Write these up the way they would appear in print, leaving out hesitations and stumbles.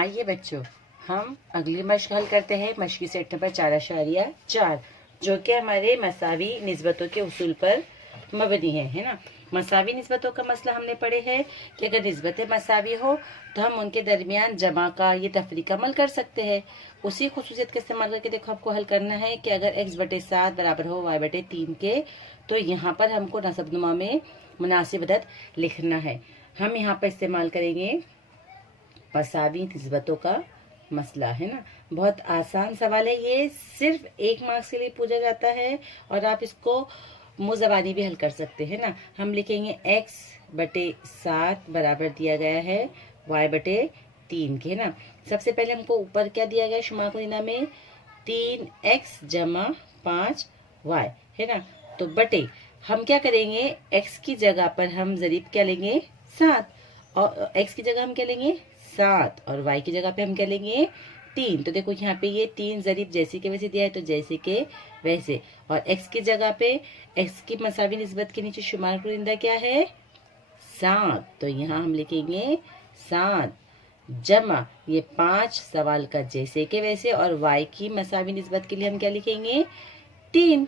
आइए बच्चों, हम अगली मश्क हल करते हैं। मश्क की सेट नंबर 4.4, जो कि हमारे मसावी निस्बतों के उसूल पर मबनी है ना। मसावी निस्बतों का मसला हमने पढ़े है कि अगर निस्बतें मसावी हो तो हम उनके दरमियान जमा का ये तफरी का अमल कर सकते हैं। उसी खुसूसियत का इस्तेमाल करके देखो, आपको हल करना है कि अगर x/7 बराबर हो y/3 के, तो यहाँ पर हमको नसबनुमा में मुनासिब अदद लिखना है। हम यहाँ पर इस्तेमाल करेंगे मसावी निस्बतों का मसला, है ना। बहुत आसान सवाल है, ये सिर्फ 1 मार्क्स के लिए पूछा जाता है और आप इसको मुज़बानी भी हल कर सकते हैं ना। हम लिखेंगे x/7 बराबर दिया गया है y/3 के, है ना। सबसे पहले हमको ऊपर क्या दिया गया है शुमार कुनीना में, 3x जमा 5y, है ना। तो बटे हम क्या करेंगे, x की जगह पर हम ज़रीब क्या लेंगे 7, और x की जगह हम क्या लेंगे 7, और y की जगह पे हम क्या लेंगे 3। तो देखो यहाँ पे ये 3 ज़रीब जैसे के वैसे दिया है, तो जैसे के वैसे। और x की जगह पे x की मसावी निस्बत के नीचे शुमार कुनिंदा क्या है 7, तो यहाँ हम लिखेंगे 7 जमा ये 5 सवाल का जैसे के वैसे, और y की मसावी निस्बत के लिए हम क्या लिखेंगे 3,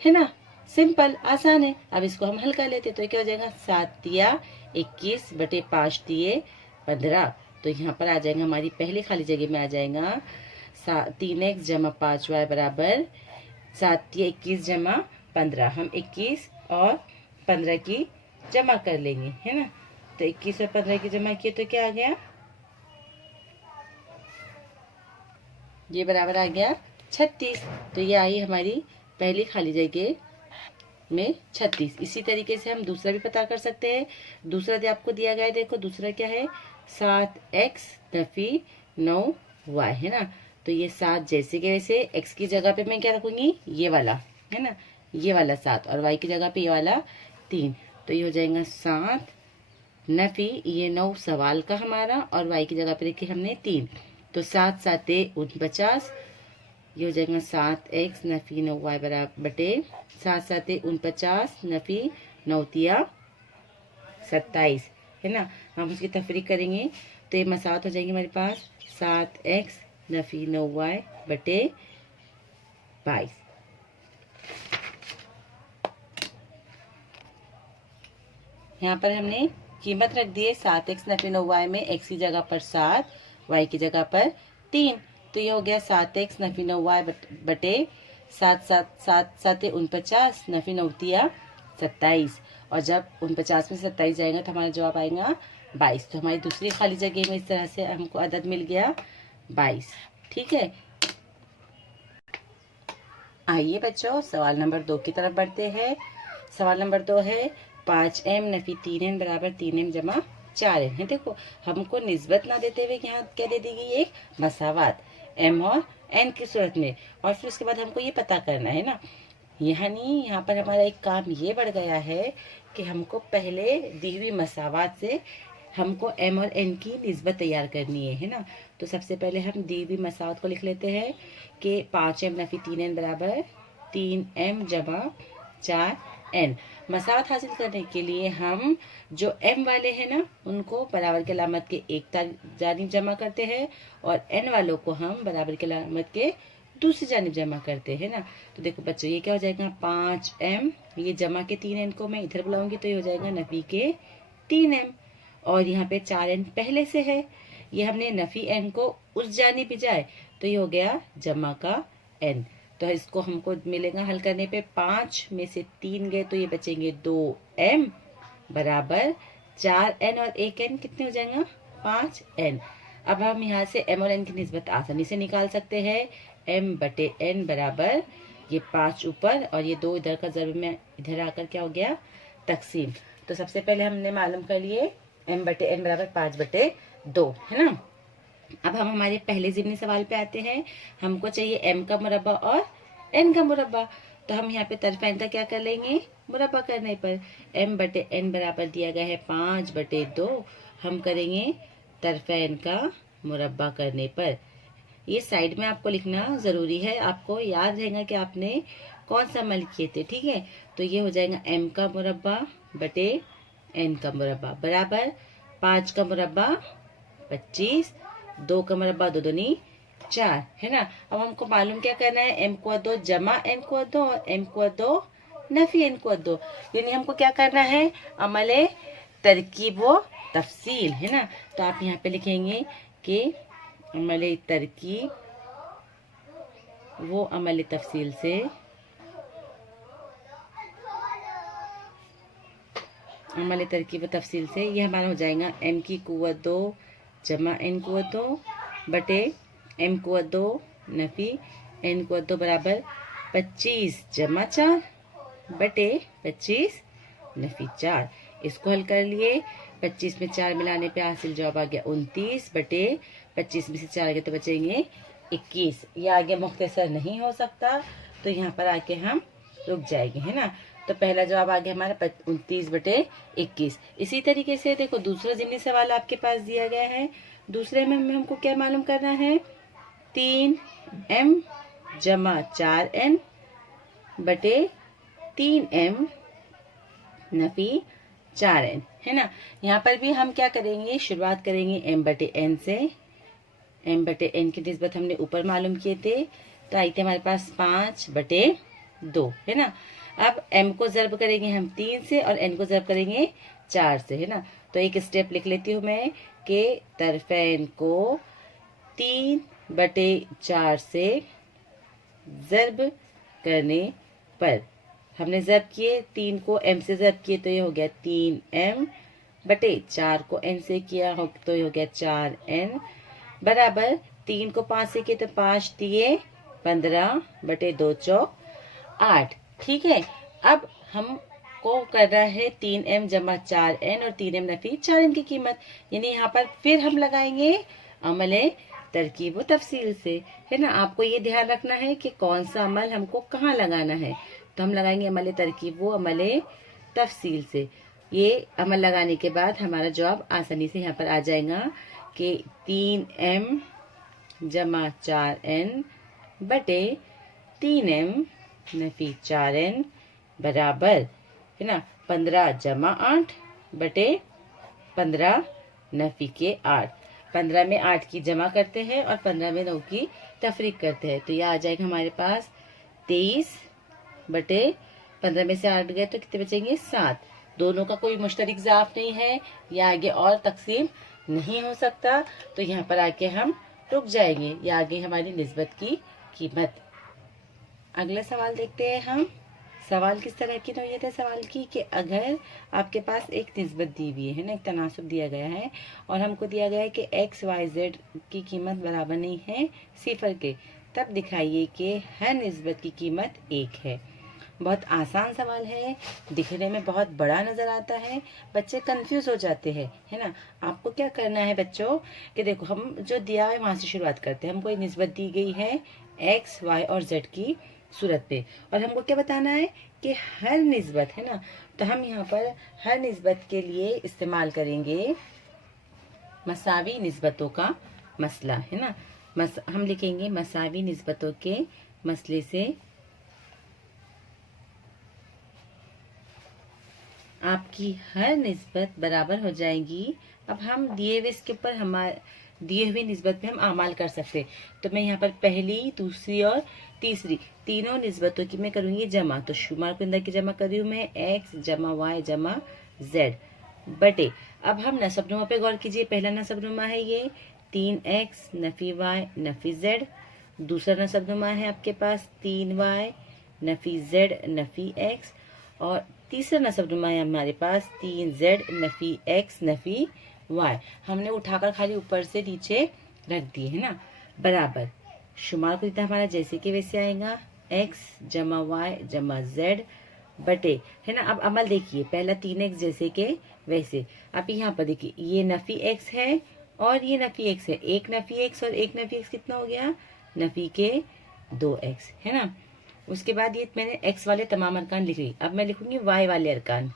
है ना। सिंपल, आसान है। अब इसको हम हल कर लेते, तो क्या हो जाएगा 7 दिया 21 बटे 5 दिए 15। तो यहाँ पर आ जाएगा हमारी पहली खाली जगह में आ जाएगा 3x जमा 5y बराबर 7 दिए 21 जमा 15। हम 21 और 15 की जमा कर लेंगे, है ना। तो 21 और 15 की जमा किए तो क्या आ गया, ये बराबर आ गया 36। तो ये आई हमारी पहली खाली जगह में 36। इसी तरीके से हम दूसरा भी पता कर सकते हैं। दूसरा जो आपको दिया गया है, देखो दूसरा क्या है 7x नफी 9y, है ना। तो ये 7 जैसे के वैसे, x की जगह पे मैं क्या रखूंगी ये वाला, है ना, ये वाला 7, और y की जगह पे ये वाला 3। तो ये हो जाएगा 7 नफी ये 9 सवाल का हमारा, और y की जगह पे रखी हमने 3। तो 7 7 49, ये हो जाएगा 7x नफी 9y बराबर बटे 7 7 49 नफी 9 तिया 27, है ना। हम उसकी तफरीक करेंगे तो ये मसावत हो जाएगी हमारे पास 7x नफी 9y बटे 22। यहाँ पर हमने कीमत रख दी है 7x नफी 9y में x की जगह पर 7, y की जगह पर 3। तो ये हो गया 7x नफी 9y बटे 7 7 7 7 49 नफी 9 तिया 27। और जब 49 में 27 जाएगा तो हमारा जवाब आएगा 22। तो हमारी दूसरी खाली जगह में इस तरह से हमको अदद मिल गया 22, ठीक है। आइए बच्चों, सवाल नंबर 2 की तरफ बढ़ते हैं। सवाल नंबर 2 है 5m नफी 3n बराबर 3m जमा 4n, है। देखो हमको निस्बत ना देते हुए यहाँ क्या दे दी गई, एक मसावत m और n की सूरत में, और फिर उसके बाद हमको ये पता करना है ना। यानी यहाँ पर हमारा एक काम ये बढ़ गया है कि हमको पहले दी हुई मसावत से हमको m और n की निस्बत तैयार करनी है ना। तो सबसे पहले हम दी हुई मसावत को लिख लेते हैं कि 5m नफी 3n बराबर 3m जमा 4n। मसावत हासिल करने के लिए हम जो m वाले हैं ना उनको बराबर की अलामत के एक जानिब जमा करते हैं, और n वालों को हम बराबर की अलामत के दूसरी जानिब जमा करते हैं ना। तो देखो बच्चों, ये क्या हो जाएगा 5m, ये जमा के 3n को मैं इधर बुलाऊंगी तो ये हो जाएगा नफी के 3m, और यहाँ पे 4n पहले से है, ये हमने नफी n को उस जानिब भिजाए तो ये हो गया जमा का n। तो इसको हमको मिलेगा हल करने पे 5 में से 3 गए तो ये बचेंगे 2m बराबर 4n, और 1n कितने हो जाएगा 5n। अब हम यहाँ से m और n की निस्बत आसानी से निकाल सकते हैं। m बटे n बराबर ये 5 ऊपर और ये 2 इधर का ज़रूर में इधर आकर क्या हो गया तकसीम। तो सबसे पहले हमने मालूम कर लिए m बटे n बराबर 5/2, है ना। अब हम हमारे पहले ज़िमनी सवाल पे आते हैं। हमको चाहिए m का मुरब्बा और n का मुरब्बा। तो हम यहाँ पे तरफ़ैन का क्या कर लेंगे, मुरब्बा करने पर m बटे n बराबर दिया गया है 5/2। हम करेंगे तरफ़ैन का मुरब्बा करने पर। ये साइड में आपको लिखना ज़रूरी है, आपको याद रहेगा कि आपने कौन सा अमल किए थे, ठीक है। तो ये हो जाएगा m का मुरब्बा बटे n का मुरब्बा बराबर 5 का मुरब्बा 25 2 का मुरब्बा 2 दूनी 4, है ना। अब हमको मालूम क्या करना है, m को 2 जमा n को 2 और m को 2 नफी n को 2, यानी हमको क्या करना है, अमले तरकीब व तफसील, है ना। तो आप यहाँ पे लिखेंगे कि अमले तरकीब वो अमले तफसील से अमले तरकीब व तफसील से यह हमारा हो जाएगा m की कुव्वत 2 जमा n कुव्वत 2 बटे m कुव्वत 2 नफी n कुव्वत 2 बराबर 25 जमा 4 बटे 25 नफी 4। इसको हल कर लिए, 25 में 4 मिलाने पे हासिल जवाब आ गया 29 बटे 25 में से 4 गए तो बचेंगे 21। ये आगे मुख्तसर नहीं हो सकता, तो यहाँ पर आके हम रुक जाएंगे, है ना। तो पहला जवाब आ गया हमारा 29 बटे 21। इसी तरीके से देखो दूसरा ज़िमनी सवाल आपके पास दिया गया है। दूसरे में हमको क्या मालूम करना है, 3m जमा 4n बटे 3m नफी 4n, है ना। यहाँ पर भी हम क्या करेंगे, शुरुआत करेंगे m बटे n से। m बटे n की निस्बत हमने ऊपर मालूम किए थे, तो आई थी हमारे पास 5 बटे 2, है ना। अब m को ज़र्ब करेंगे हम 3 से और n को ज़र्ब करेंगे 4 से, है ना। तो एक स्टेप लिख लेती हूँ मैं कि तरफैन को 3 बटे 4 से ज़र्ब करने पर, हमने ज़र्ब किए 3 को m से ज़र्ब किए तो ये हो गया 3m बटे 4 को n से किया हो तो ये हो गया 4n बराबर 3 को 5 से किए तो 5 दिए 15 बटे 2 चौक 8। ठीक है, अब हमको करना है 3m जमा 4n और 3m नफी 4n की कीमत, यानी यहाँ पर फिर हम लगाएंगे अमले तरकीब व तफसील से, है ना। आपको ये ध्यान रखना है कि कौन सा अमल हमको कहाँ लगाना है, तो हम लगाएंगे अमले तरकीब वो अमले तफसील से। ये अमल लगाने के बाद हमारा जवाब आसानी से यहाँ पर आ जाएगा कि 3m जमा 4n बटे 3m नफी 4n बराबर, है ना, 15 जमा 8 बटे 15 नफी के 8। 15 में 8 की जमा करते हैं और 15 में 9 की तफरीक करते हैं, तो यह आ जाएगा हमारे पास 23 बटे 15 में से 8 गए तो कितने बचेंगे 7। दोनों का कोई मुश्तरक ज़ाफ नहीं है, या आगे और तकसीम नहीं हो सकता, तो यहाँ पर आके हम रुक जाएंगे। या आगे हमारी निस्बत की कीमत। अगला सवाल देखते हैं हम। सवाल किस तरह की नौयत है सवाल की कि अगर आपके पास एक निस्बत दी हुई है ना, एक तनासुब दिया गया है और हमको दिया गया है कि x y z की कीमत बराबर नहीं है 0 के, तब दिखाइए कि हर निस्बत की कीमत 1 है। बहुत आसान सवाल है, दिखने में बहुत बड़ा नज़र आता है, बच्चे कंफ्यूज हो जाते हैं, है ना। आपको क्या करना है बच्चों कि देखो हम जो दिया है वहाँ से शुरुआत करते हैं। हमको एक निस्बत दी गई है x y और z की सूरत पे, और हमको क्या बताना है कि हर निस्बत, है ना। तो हम यहाँ पर हर निस्बत के लिए इस्तेमाल करेंगे मसावी निस्बतों का मसला, है ना। हम लिखेंगे मसावी निस्बतों के मसले से आपकी हर निस्बत बराबर हो जाएगी। अब हम दिए हुए इसके ऊपर हमारे दिए हुए निस्बत पे हम आमाल कर सकते, तो मैं यहाँ पर पहली, दूसरी और तीसरी तीनों निस्बतों की मैं करूँगी जमा। तो शुमार के अंदर की जमा कर रही हूँ मैं x जमा y जमा z बटे। अब हम नसबनुमा पे गौर कीजिए। पहला नसबनुमा है ये 3x Nafi y Nafi z। दूसरा नसबनुमा है आपके पास 3y Nafi z Nafi x। और तीसरा नसबनुमा है हमारे पास 3z Nafi x Nafi y। हमने उठाकर खाली ऊपर से नीचे रख दिए, है ना। बराबर शुमार को जितना हमारा जैसे कि वैसे आएगा x जमा y जमा z बटे, है ना। अब अमल देखिए, पहला 3x जैसे के वैसे। अब यहाँ पर देखिए ये नफी x है और ये नफी x है। एक नफी x और एक नफी x कितना हो गया, नफी के 2x, है ना। उसके बाद ये मैंने x वाले तमाम अरकान लिख ली। अब मैं लिखूंगी y वाले अरकान।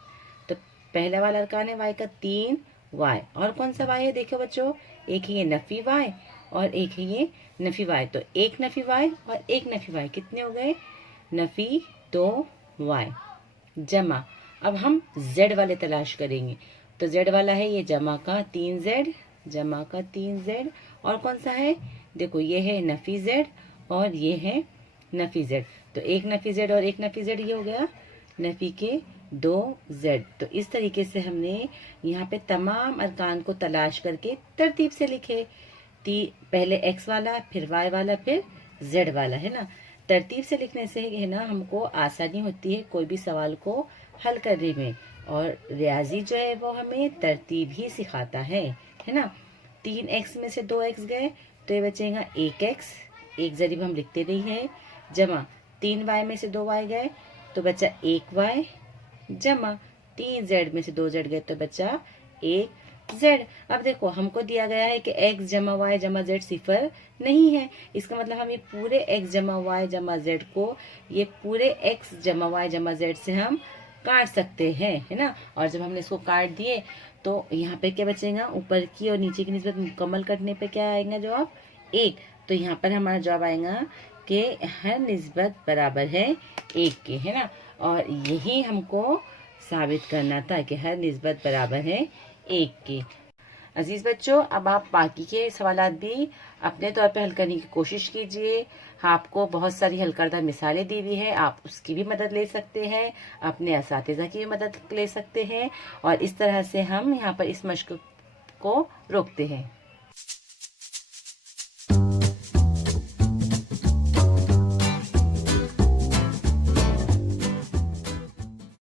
तो पहला वाला अरकान है y का 3y, और कौन सा y है देखो बच्चों, एक है ये नफी y और एक है ये नफी y। तो एक नफी y और एक नफी y कितने हो गए, नफी 2y जमा। अब हम z वाले तलाश करेंगे। तो z वाला है ये जमा का 3z जमा का 3z, और कौन सा है, देखो ये है नफी z और ये है नफी z, तो एक नफी z और एक नफी z, ये हो गया नफी के 2z। तो इस तरीके से हमने यहाँ पे तमाम अरकान को तलाश करके तरतीब से लिखे। पहले x वाला, फिर y वाला, फिर z वाला, है ना। तरतीब से लिखने से है ना हमको आसानी होती है कोई भी सवाल को हल करने में, और रियाजी जो है वो हमें तरतीब ही सिखाता है ना। 3x में से 2x गए तो ये बचेगा 1x, एक जरीब हम लिखते नहीं है, जमा 3y में से 2y गए तो बचा 1y, जमा 3z में से 2z गए तो बचा 1z। अब देखो हमको दिया गया है कि x जमा y जमा z सिफर नहीं है, इसका मतलब हम ये पूरे x जमा y जमा z को ये पूरे x जमा y जमा z से हम काट सकते हैं, है ना। और जब हमने इसको काट दिए तो यहाँ पे क्या बचेगा, ऊपर की और नीचे की निस्बत मुकम्मल करने पे क्या आएगा जवाब, 1। तो यहाँ पर हमारा जवाब आएगा कि हर निस्बत बराबर है 1 के, है ना। और यही हमको साबित करना था कि हर निस्बत बराबर है 1 की। अजीज बच्चों, अब आप बाकी के सवालात भी अपने तौर पे हल करने की कोशिश कीजिए। आपको बहुत सारी हल करदा मिसालें दी हुई है, आप उसकी भी मदद ले सकते हैं, अपने असातिज़ा की भी मदद ले सकते हैं, और इस तरह से हम यहाँ पर इस मश्क को रोकते हैं।